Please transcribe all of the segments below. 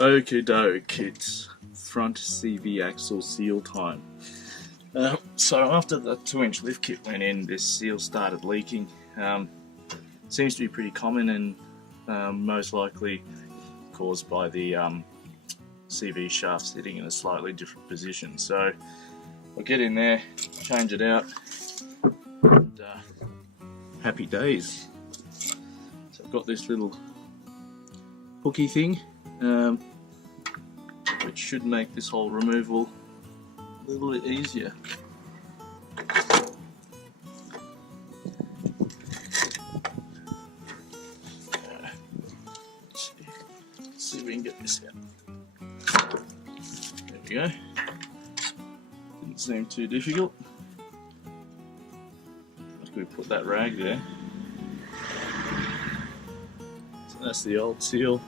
Okie doke, it's front CV axle seal time. So after the 2-inch lift kit went in, this seal started leaking. Seems to be pretty common and most likely caused by the CV shaft sitting in a slightly different position. So I'll get in there, change it out, and happy days. So I've got this little hooky thing, which should make this whole removal a little bit easier. Let's see if we can get this out. There we go. Didn't seem too difficult. Let's go put that rag there. So that's the old seal.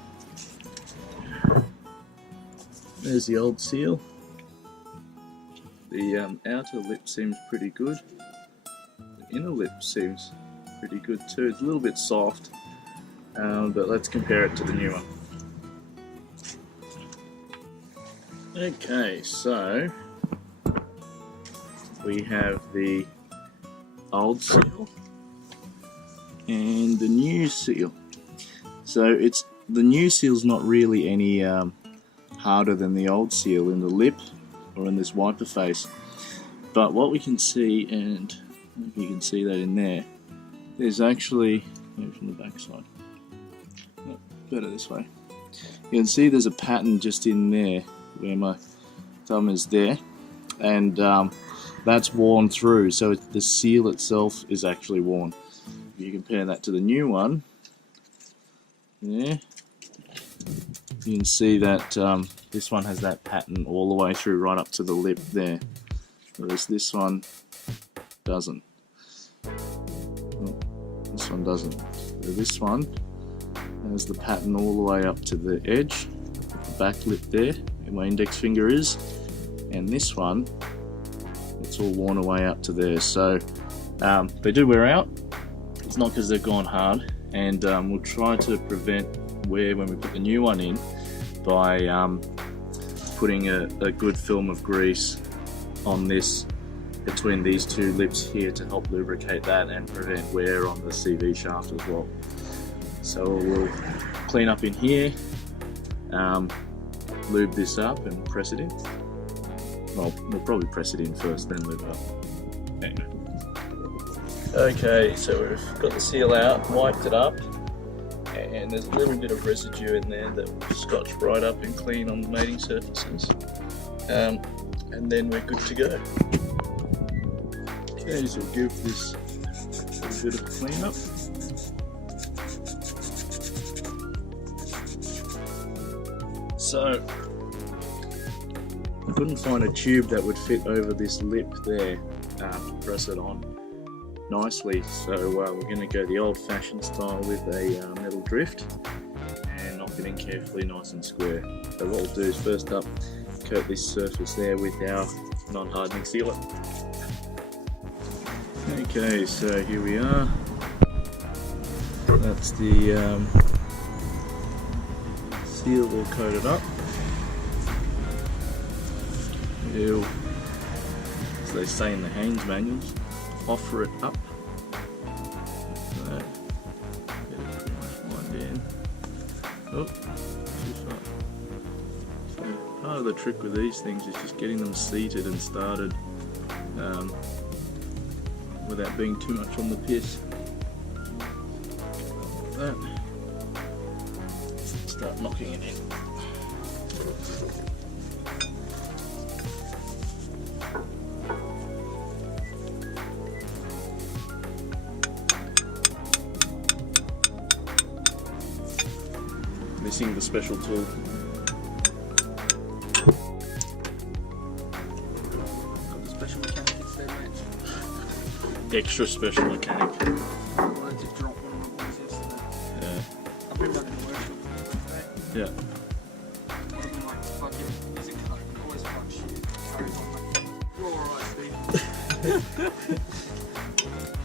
There's the old seal. The outer lip seems pretty good. The inner lip seems pretty good too. It's a little bit soft, but let's compare it to the new one. Okay, so we have the old seal and the new seal. So the new seal's not really any harder than the old seal in the lip or in this wiper face, but what we can see, and if you can see that in there, there's actually, maybe from the back side, no, better this way, you can see there's a pattern just in there where my thumb is there, and that's worn through, so the seal itself is actually worn. If you compare that to the new one, yeah, you can see that this one has that pattern all the way through right up to the lip there, whereas this one doesn't. Oh, this one doesn't. So this one has the pattern all the way up to the edge, the back lip there, where my index finger is, and this one, it's all worn away up to there. So they do wear out. It's not because they've gone hard, and we'll try to prevent wear when we put the new one in by putting a good film of grease on this between these two lips here to help lubricate that and prevent wear on the CV shaft as well. So we'll clean up in here, lube this up and press it in. Well, we'll probably press it in first, then lube it up. Anyway. Okay, so we've got the seal out, wiped it up, and there's a little bit of residue in there that we'll scotch right up and clean on the mating surfaces, and then we're good to go. Okay, so we'll give this a little bit of a clean up. So I couldn't find a tube that would fit over this lip there to press it on nicely, so we're going to go the old-fashioned style with a metal drift and knock it in carefully, nice and square. So what we'll do is first up coat this surface there with our non-hardening sealer. Okay, so here we are. That's the seal all coated up. We'll, as they say in the Haynes manuals, offer it up. So, get it pretty much lined in. Oh, too far. So part of the trick with these things is just getting them seated and started without being too much on the piss. Like that. Start knocking it in. Missing the special tool. Got the special mechanic instead, mate. Extra special mechanic. I wanted to drop one of my boys yesterday. Yeah. I've been back in the workshop today. Yeah. One of them like, fuck it, is it cut? Always fuck shit. Carries on, mate. You're alright, Steve.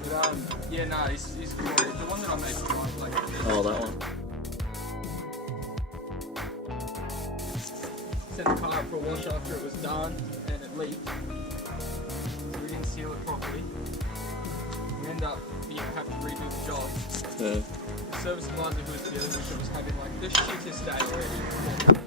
But yeah, no, he's cool. The one that I made for my like. Oh, that one. sent the car up for a wash after it was done and it leaked. So we didn't seal it properly. We ended up having to redo the job. The service advisor who was dealing with it was having like the shittest day already.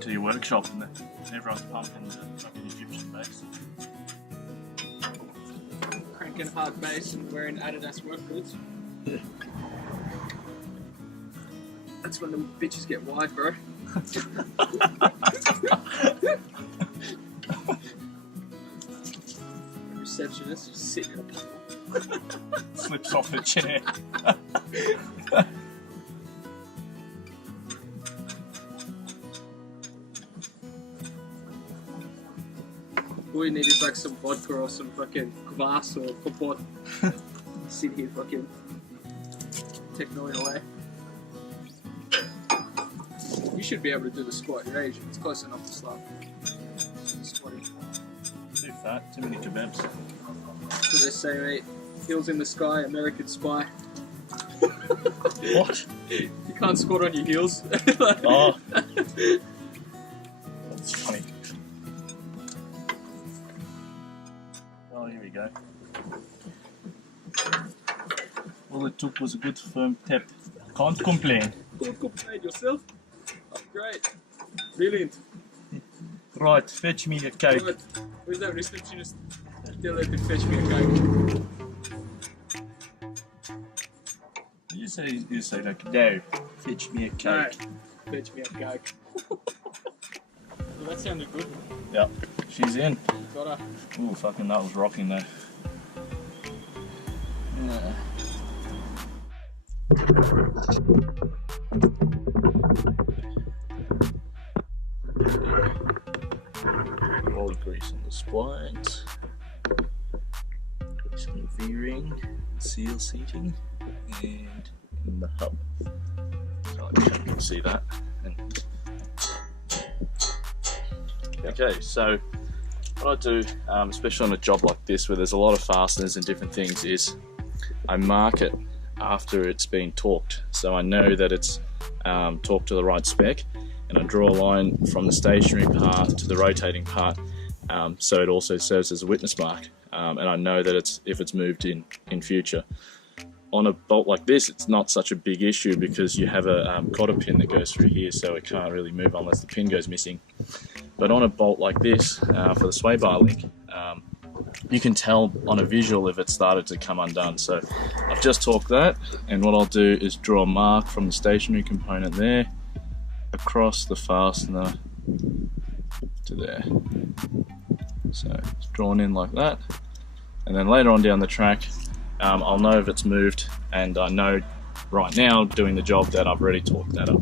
To your workshop and everyone's pumping the fucking Egyptian bass. Cranking hard bass and wearing Adidas work boots. Yeah. That's when the bitches get wide, bro. The receptionist just sitting in a puddle. Slips off the chair. All you need is like some vodka or some fucking kvass or kompot. Sit here fucking techno it away. You should be able to do the squat. You're Asian. It's close enough to slap. Squatting. Too fat, too many kebabs. So they say, mate, heels in the sky, American spy. What? You can't squat on your heels. Oh. That's funny. Oh, here we go. All it took was a good firm tap. Can't complain. Can't complain yourself. Oh, great. Brilliant. Right, fetch me a cake. Right. Where's that receptionist? Tell her to fetch me a cake. You say like, no, fetch me a cake. No, fetch me a cake. Well, that sounded good. Yep, she's in. Got her. Ooh, fucking that was rocking though. Yeah. Roll grease on the splines, grease on the V-ring, seal seating, and in the hub. So I can see that. Okay, so what I do, especially on a job like this where there's a lot of fasteners and different things, is I mark it after it's been torqued. So I know that it's torqued to the right spec, and I draw a line from the stationary part to the rotating part, so it also serves as a witness mark, and I know that if it's moved in future. On a bolt like this, it's not such a big issue because you have a cotter pin that goes through here, so it can't really move unless the pin goes missing. But on a bolt like this, for the sway bar link, you can tell on a visual if it started to come undone. So I've just torqued that, and what I'll do is draw a mark from the stationary component there across the fastener to there. So it's drawn in like that, and then later on down the track, I'll know if it's moved, and I know right now doing the job that I've already torqued that up.